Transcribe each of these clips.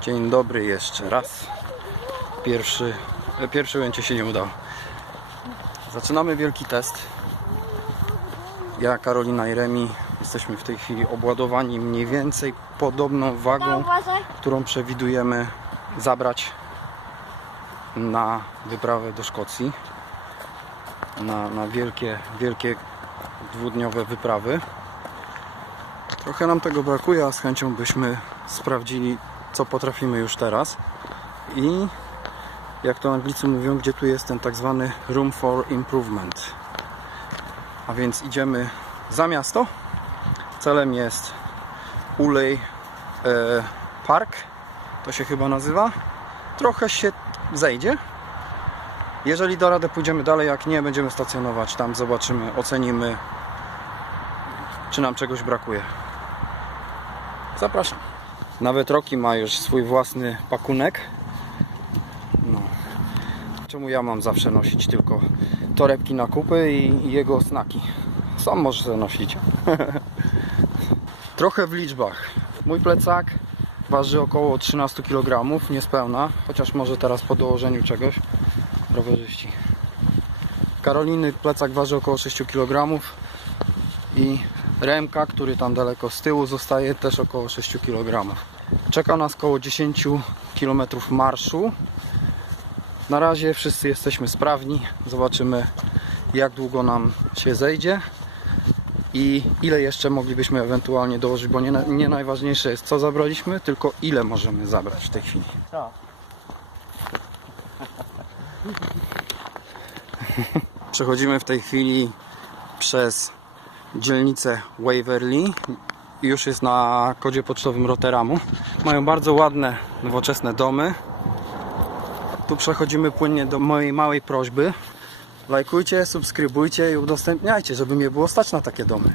Dzień dobry jeszcze raz. Pierwsze ujęcie się nie udało. Zaczynamy wielki test. Ja, Karolina i Remi jesteśmy w tej chwili obładowani mniej więcej podobną wagą, którą przewidujemy zabrać na wyprawę do Szkocji. Na wielkie dwudniowe wyprawy. Trochę nam tego brakuje, a z chęcią byśmy sprawdzili, co potrafimy już teraz. I jak to Anglicy mówią, gdzie tu jest ten tak zwany room for improvement. A więc idziemy za miasto. Celem jest Ulej Park. To się chyba nazywa. Trochę się zejdzie. Jeżeli da radę, pójdziemy dalej. Jak nie, będziemy stacjonować tam. Zobaczymy, ocenimy, czy nam czegoś brakuje. Zapraszam. Nawet Rocky ma już swój własny pakunek. No. Czemu ja mam zawsze nosić tylko torebki na kupy i jego snaki? Sam możesz je nosić. Trochę w liczbach. Mój plecak waży około 13 kg, niespełna, chociaż może teraz po dołożeniu czegoś. Rowerzyści. Karoliny plecak waży około 6 kg i Remka, który tam daleko z tyłu zostaje, też około 6 kg. Czeka nas około 10 km marszu. Na razie wszyscy jesteśmy sprawni. Zobaczymy, jak długo nam się zejdzie i ile jeszcze moglibyśmy ewentualnie dołożyć, bo nie najważniejsze jest, co zabraliśmy, tylko ile możemy zabrać w tej chwili. Przechodzimy w tej chwili przez dzielnicę Waverley. Już jest na kodzie pocztowym Rotherhamu. Mają bardzo ładne, nowoczesne domy. Tu przechodzimy płynnie do mojej małej prośby. Lajkujcie, subskrybujcie i udostępniajcie, żeby mnie było stać na takie domy.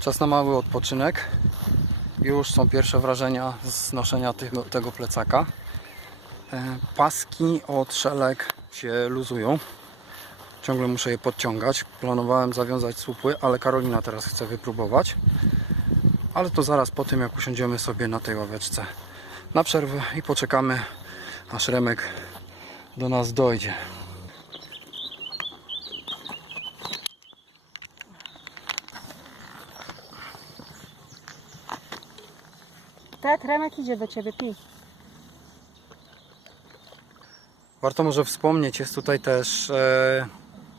Czas na mały odpoczynek. Już są pierwsze wrażenia z noszenia tego plecaka. Paski od szelek się luzują. Ciągle muszę je podciągać. Planowałem zawiązać słupy, ale Karolina teraz chce wypróbować. Ale to zaraz po tym, jak usiądziemy sobie na tej ławeczce na przerwę i poczekamy, aż Remek do nas dojdzie. Tak, Remek idzie do Ciebie, pij. Warto może wspomnieć, jest tutaj też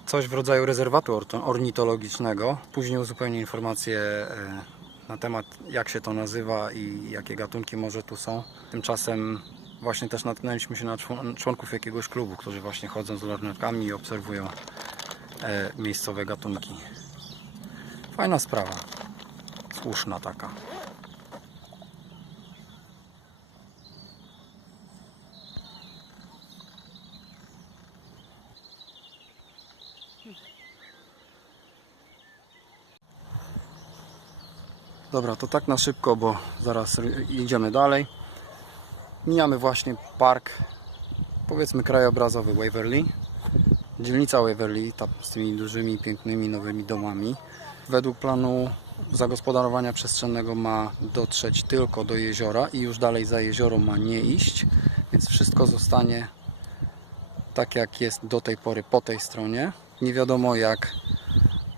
coś w rodzaju rezerwatu ornitologicznego. Później uzupełnię informacje na temat, jak się to nazywa i jakie gatunki może tu są. Tymczasem właśnie też natknęliśmy się na członków jakiegoś klubu, którzy właśnie chodzą z lornetkami i obserwują miejscowe gatunki. Fajna sprawa. Słuszna taka. Dobra, to tak na szybko, bo zaraz idziemy dalej. Mijamy właśnie park, powiedzmy krajobrazowy Waverley. Dzielnica Waverley, ta z tymi dużymi, pięknymi, nowymi domami. Według planu zagospodarowania przestrzennego ma dotrzeć tylko do jeziora i już dalej za jezioro ma nie iść. Więc wszystko zostanie tak, jak jest do tej pory po tej stronie. Nie wiadomo, jak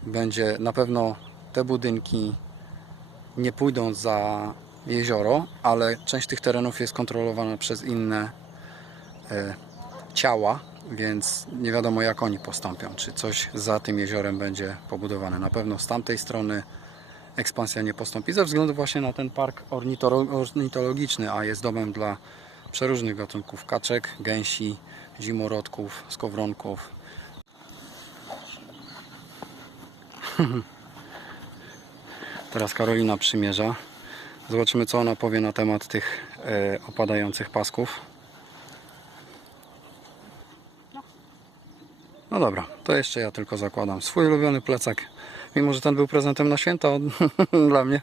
będzie. Na pewno te budynki nie pójdą za jezioro, ale część tych terenów jest kontrolowana przez inne ciała, więc nie wiadomo jak oni postąpią, czy coś za tym jeziorem będzie pobudowane. Na pewno z tamtej strony ekspansja nie postąpi ze względu właśnie na ten park ornitologiczny, a jest domem dla przeróżnych gatunków kaczek, gęsi, zimorodków, skowronków. Teraz Karolina przymierza. Zobaczymy co ona powie na temat tych opadających pasków. No dobra, to jeszcze ja tylko zakładam swój ulubiony plecak. Mimo że ten był prezentem na święta dla mnie.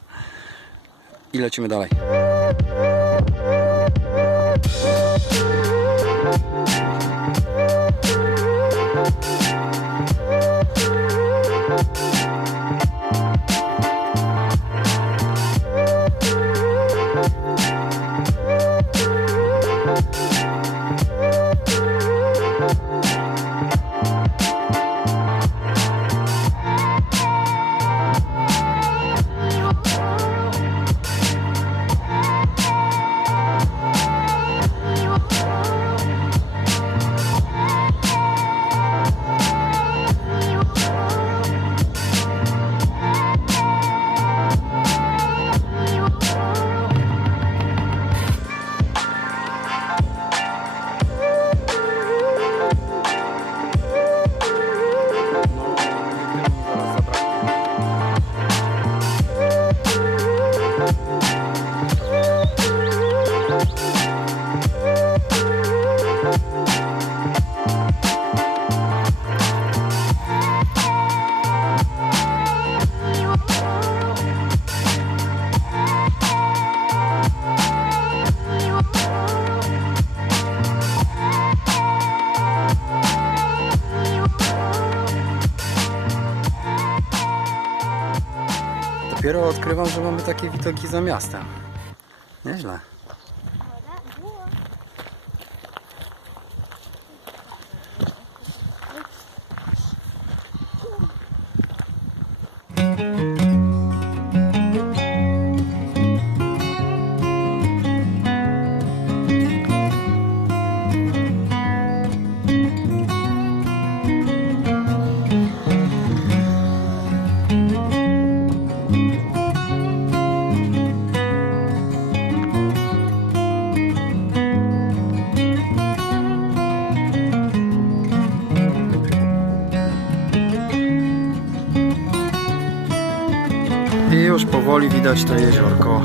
I lecimy dalej. Dopiero odkrywam, że mamy takie widoki za miastem. Nieźle. I już powoli widać to jeziorko.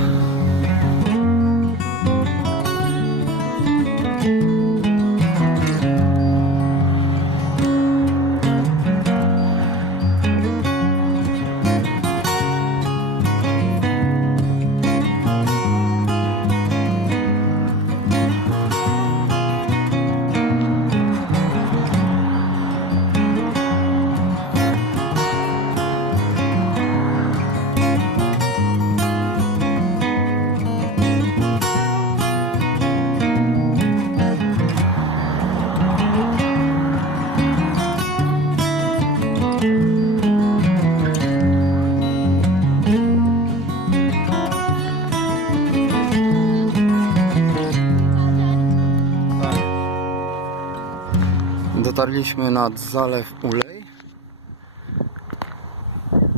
Dotarliśmy nad zalew Ulej.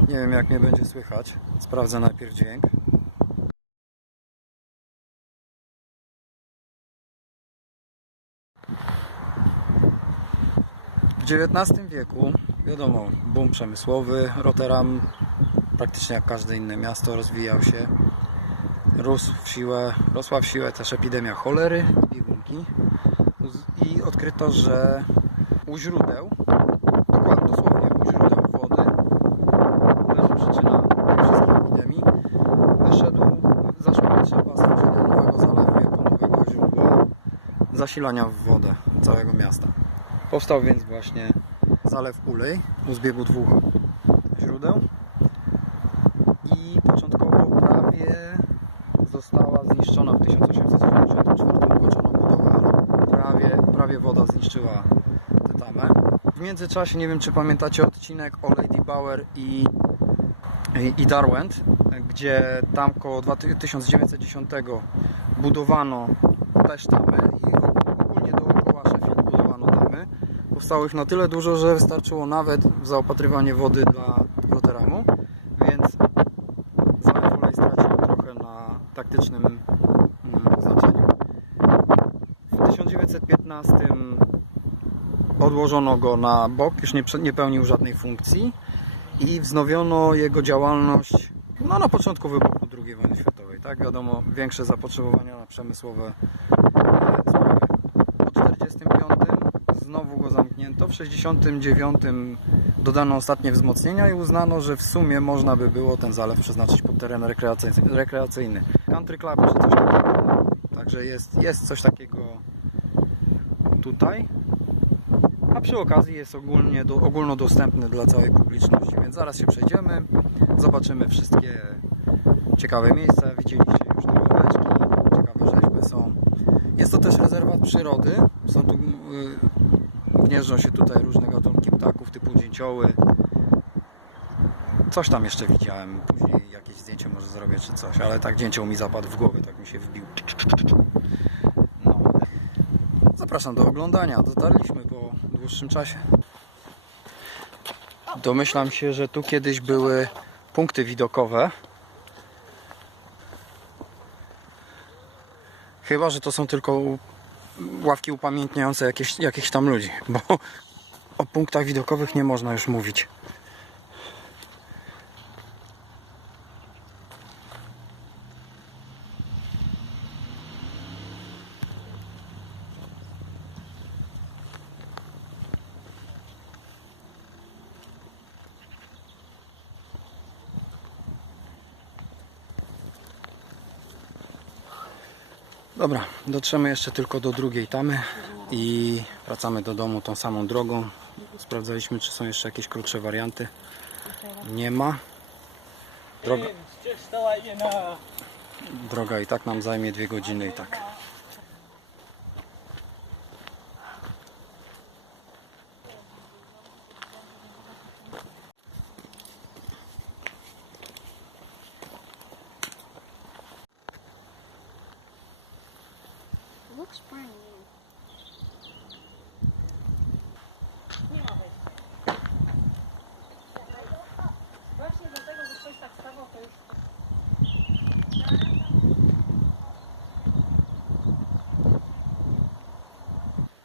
Nie wiem jak mnie będzie słychać. Sprawdzę najpierw dźwięk. W XIX wieku, wiadomo, boom przemysłowy, Rotterdam, praktycznie jak każde inne miasto, rozwijał się. Rosła w siłę też epidemia cholery, biegunki. I odkryto, że u źródeł, dosłownie u źródeł wody, leży przyczyna tej wszystkich epidemii. Zaszła potrzeba stworzenia nowego zalewu jako nowego źródła zasilania w wodę całego miasta. Powstał więc właśnie zalew Ulej u zbiegu dwóch źródeł i początkowo prawie została zniszczona w 1894 ukończono budowę, ale prawie woda zniszczyła tę tamę. W międzyczasie, nie wiem czy pamiętacie odcinek o Lady Bauer i Derwent, gdzie tam koło 1910 budowano też tamy i ogólnie dookoła Sheffield budowano tamy. Powstało ich na tyle dużo, że wystarczyło nawet w zaopatrywanie wody dla Rotteramu, więc Zalew Ulej stracił trochę na taktycznym znaczeniu. W 1915 odłożono go na bok, już nie pełnił żadnej funkcji i wznowiono jego działalność na początku wybuchu II wojny światowej. Tak, wiadomo, większe zapotrzebowania na przemysłowe sprawy. Po 1945 znowu go zamknięto, w 1969 dodano ostatnie wzmocnienia i uznano, że w sumie można by było ten zalew przeznaczyć pod teren rekreacyjny. Country club czy coś takiego. Także jest coś takiego tutaj. A przy okazji jest ogólnodostępny dla całej publiczności, więc zaraz się przejdziemy, zobaczymy wszystkie ciekawe miejsca. Widzieliście już te ławeczki, ciekawe rzeźby są. Jest to też rezerwat przyrody, są tu, gnieżdżą się tutaj różne gatunki ptaków typu dzięcioły. Coś tam jeszcze widziałem, później jakieś zdjęcie może zrobię czy coś, ale tak dzięcioł mi zapadł w głowę, tak mi się wbił. No. Zapraszam do oglądania, dotarliśmy po dłuższym czasie. Domyślam się, że tu kiedyś były punkty widokowe. Chyba że to są tylko ławki upamiętniające jakichś tam ludzi, bo o punktach widokowych nie można już mówić. Dobra, dotrzemy jeszcze tylko do drugiej tamy i wracamy do domu tą samą drogą. Sprawdzaliśmy, czy są jeszcze jakieś krótsze warianty. Nie ma. Droga i tak nam zajmie 2 godziny i tak. Looks brand new. Nie ma wejścia. Właśnie dlatego, że ktoś tak stawał, to już...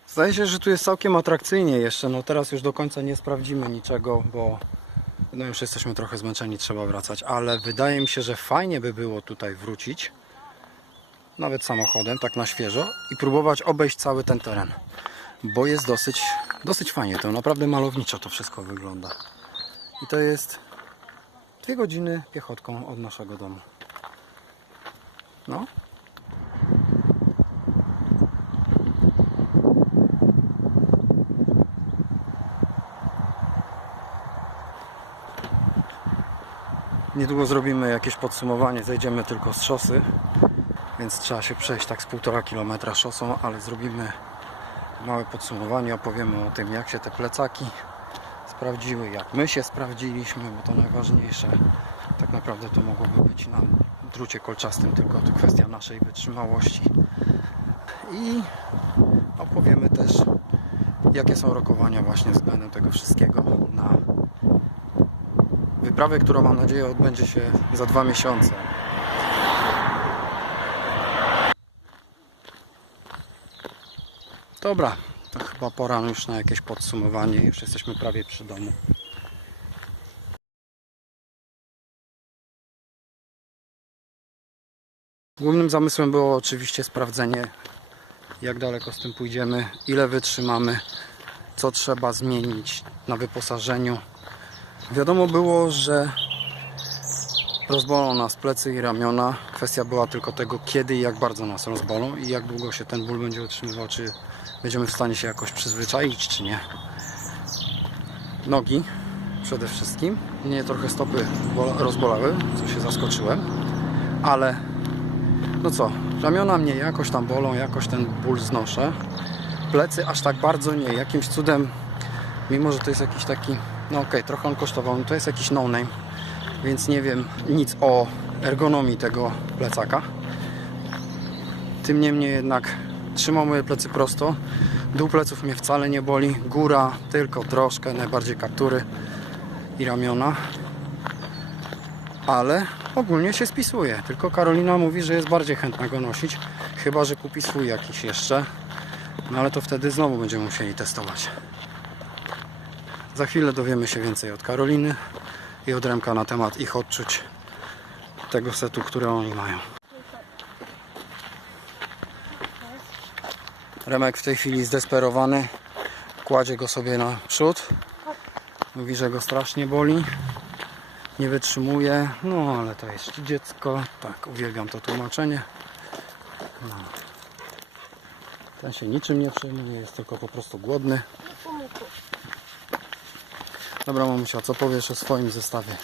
Zdaje się, że tu jest całkiem atrakcyjnie jeszcze. No teraz już do końca nie sprawdzimy niczego, bo no już jesteśmy trochę zmęczeni, trzeba wracać. Ale wydaje mi się, że fajnie by było tutaj wrócić, nawet samochodem, tak na świeżo i próbować obejść cały ten teren, bo jest dosyć fajnie. To naprawdę malowniczo to wszystko wygląda. I to jest 2 godziny piechotką od naszego domu. No. Niedługo zrobimy jakieś podsumowanie, zejdziemy tylko z szosy, więc trzeba się przejść tak z 1,5 km szosą, ale zrobimy małe podsumowanie, opowiemy o tym, jak się te plecaki sprawdziły, jak my się sprawdziliśmy, bo to najważniejsze. Tak naprawdę to mogłoby być na drucie kolczastym, tylko to kwestia naszej wytrzymałości. I opowiemy też, jakie są rokowania właśnie względem tego wszystkiego na wyprawę, która mam nadzieję odbędzie się za 2 miesiące. Dobra, to chyba pora już na jakieś podsumowanie. Już jesteśmy prawie przy domu. Głównym zamysłem było oczywiście sprawdzenie, jak daleko z tym pójdziemy, ile wytrzymamy, co trzeba zmienić na wyposażeniu. Wiadomo było, że rozbolą nas plecy i ramiona. Kwestia była tylko tego, kiedy i jak bardzo nas rozbolą i jak długo się ten ból będzie utrzymywał, czy będziemy w stanie się jakoś przyzwyczaić, czy nie. Nogi przede wszystkim. Mnie trochę stopy rozbolały, co się zaskoczyłem, ale no co, ramiona mnie jakoś tam bolą, jakoś ten ból znoszę. Plecy aż tak bardzo nie. Jakimś cudem, mimo że to jest jakiś taki, no okej, trochę on kosztował, no to jest jakiś no name. więc nie wiem nic o ergonomii tego plecaka. Tym niemniej jednak trzymam moje plecy prosto. Dół pleców mnie wcale nie boli. Góra tylko troszkę, najbardziej kaptury i ramiona. Ale ogólnie się spisuje. Tylko Karolina mówi, że jest bardziej chętna go nosić. Chyba że kupi swój jakiś jeszcze. No ale to wtedy znowu będziemy musieli testować. Za chwilę dowiemy się więcej od Karoliny i od Remka na temat ich odczuć tego setu, który oni mają. Remek w tej chwili zdesperowany. Kładzie go sobie na przód. Mówi, że go strasznie boli. Nie wytrzymuje. No ale to jest dziecko. Tak, uwielbiam to tłumaczenie. No. Ten się niczym nie przejmuje, jest tylko po prostu głodny. Dobra mamusia, co powiesz o swoim zestawie?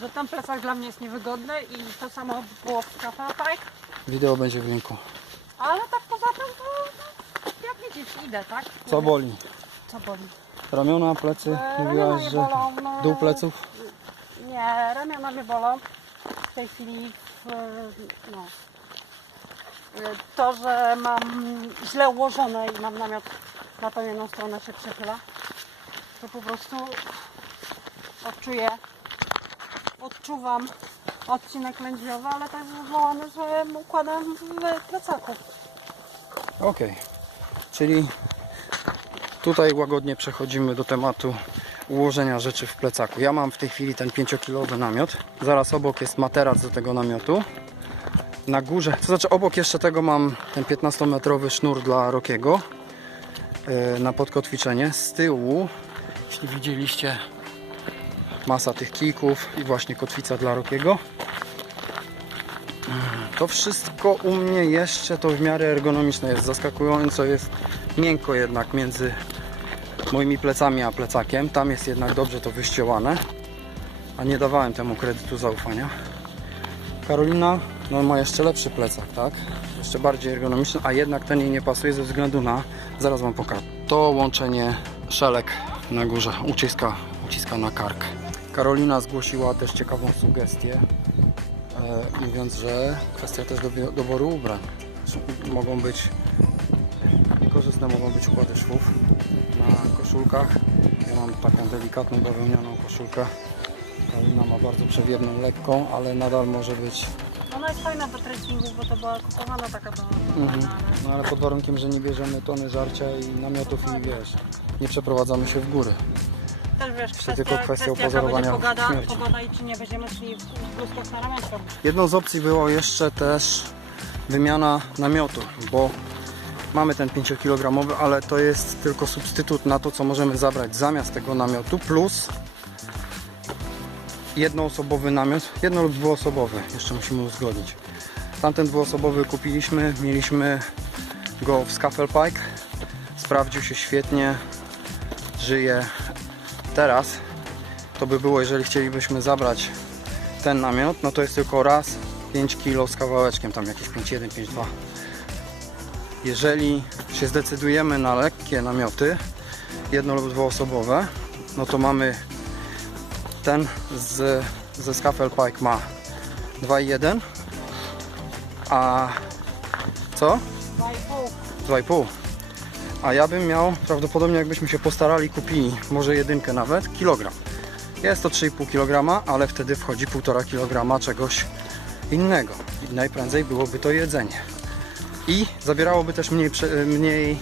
Że ten plecak dla mnie jest niewygodny i to samo było w Cafe Pike. Wideo będzie w linku. Ale tak poza tym to jak widzisz idę, tak? Co boli? Co boli? Ramiona, plecy? Mówiłaś, Ramiona mnie że bolą, no. dół pleców? Nie, ramiona mnie bolą. W tej chwili no. To, że mam źle ułożone i mam namiot na tą jedną stronę się przechyla, to po prostu odczuwam odcinek lędźwiowy, ale tak wywołany, że układam w plecaku. Okej. Czyli tutaj łagodnie przechodzimy do tematu ułożenia rzeczy w plecaku. Ja mam w tej chwili ten 5-kilowy namiot. Zaraz obok jest materac do tego namiotu. Na górze, to znaczy obok jeszcze tego mam ten 15-metrowy sznur dla Rockiego na podkotwiczenie. Z tyłu, jeśli widzieliście, masa tych kijków i właśnie kotwica dla Rockiego. To wszystko u mnie jeszcze to w miarę ergonomiczne jest. Zaskakująco jest miękko jednak między moimi plecami a plecakiem. Tam jest jednak dobrze to wyściełane, a nie dawałem temu kredytu zaufania. Karolina no, ma jeszcze lepszy plecak, tak? Jeszcze bardziej ergonomiczny, a jednak ten jej nie pasuje ze względu na... Zaraz wam pokażę. To łączenie szelek na górze uciska na kark. Karolina zgłosiła też ciekawą sugestię, mówiąc, że kwestia też doboru ubrań. Mogą być korzystne, mogą być układy szwów na koszulkach. Ja mam taką delikatną bawełnianą koszulkę. Karolina ma bardzo przewiewną, lekką, ale nadal może być... Ona jest fajna do trekkingu, bo to była kupowana taka do... No ale pod warunkiem, że nie bierzemy tony żarcia i namiotów i wiesz, nie przeprowadzamy się w góry. Też wiesz, tylko kwestia jaka upozorowania będzie śmierci. pogoda i czy nie będziemy szli w bluzkach na ramionczkach. Jedną z opcji było jeszcze też wymiana namiotu, bo mamy ten 5-kilogramowy, ale to jest tylko substytut na to, co możemy zabrać zamiast tego namiotu, plus jednoosobowy namiot, jedno- lub dwuosobowy, jeszcze musimy uzgodnić. Tamten dwuosobowy kupiliśmy, mieliśmy go w Cafe Pike, sprawdził się świetnie, żyje. Teraz to by było, jeżeli chcielibyśmy zabrać ten namiot, no to jest tylko raz 5 kg z kawałeczkiem, tam jakieś 5,1, 5,2. Jeżeli się zdecydujemy na lekkie namioty, jedno- lub dwuosobowe, no to mamy ten ze Cafe Pike ma 2,1, a co? 2,5. 2,5. A ja bym miał, prawdopodobnie jakbyśmy się postarali, kupili może jedynkę nawet, kilogram. Jest to 3,5 kg, ale wtedy wchodzi 1,5 kg czegoś innego. I najprędzej byłoby to jedzenie. I zabierałoby też mniej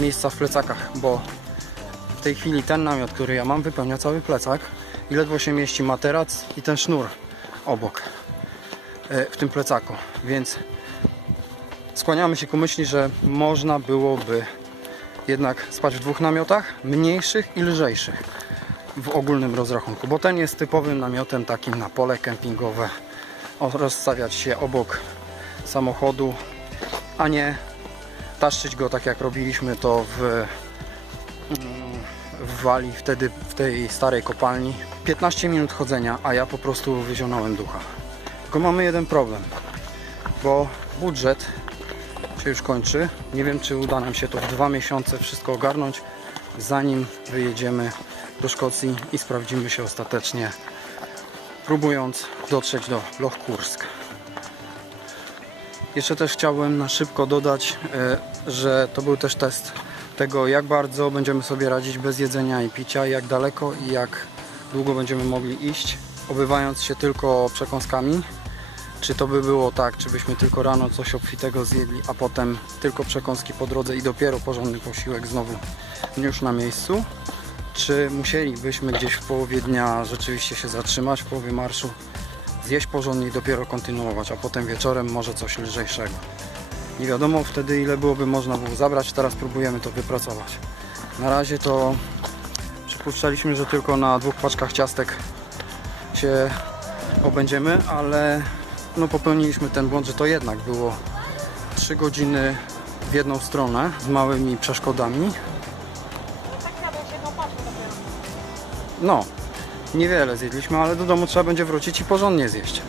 miejsca w plecakach, bo w tej chwili ten namiot, który ja mam, wypełnia cały plecak i ledwo się mieści materac i ten sznur obok w tym plecaku. Więc skłaniamy się ku myśli, że można byłoby jednak spać w dwóch namiotach, mniejszych i lżejszych w ogólnym rozrachunku, bo ten jest typowym namiotem takim na pole kempingowe, rozstawiać się obok samochodu, a nie taszczyć go tak jak robiliśmy to w Walii, wtedy w tej starej kopalni. 15 minut chodzenia, a ja po prostu wyzionąłem ducha. Tylko mamy jeden problem, bo budżet się już kończy. Nie wiem, czy uda nam się to w 2 miesiące wszystko ogarnąć, zanim wyjedziemy do Szkocji i sprawdzimy się ostatecznie próbując dotrzeć do Loch Kursk. Jeszcze też chciałbym na szybko dodać, że to był też test tego, jak bardzo będziemy sobie radzić bez jedzenia i picia, jak daleko i jak długo będziemy mogli iść, obywając się tylko przekąskami. Czy to by było tak, czy byśmy tylko rano coś obfitego zjedli, a potem tylko przekąski po drodze i dopiero porządny posiłek znowu już na miejscu? Czy musielibyśmy gdzieś w połowie dnia rzeczywiście się zatrzymać, w połowie marszu, zjeść porządnie i dopiero kontynuować, a potem wieczorem może coś lżejszego? Nie wiadomo wtedy, ile byłoby można było zabrać, teraz próbujemy to wypracować. Na razie to przypuszczaliśmy, że tylko na 2 paczkach ciastek się obędziemy, ale no popełniliśmy ten błąd, że to jednak było 3 godziny w jedną stronę z małymi przeszkodami. No, niewiele zjedliśmy, ale do domu trzeba będzie wrócić i porządnie zjeść.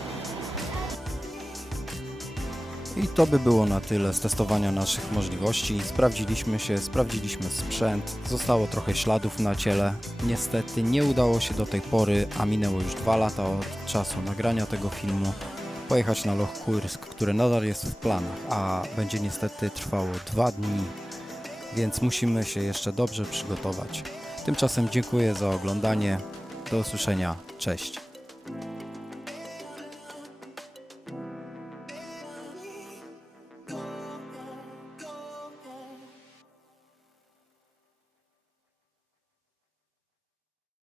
I to by było na tyle z testowania naszych możliwości. Sprawdziliśmy się, sprawdziliśmy sprzęt, zostało trochę śladów na ciele. Niestety nie udało się do tej pory, a minęło już 2 lata od czasu nagrania tego filmu, pojechać na Loch Kursk, który nadal jest w planach, a będzie niestety trwało 2 dni, więc musimy się jeszcze dobrze przygotować. Tymczasem dziękuję za oglądanie, do usłyszenia, cześć.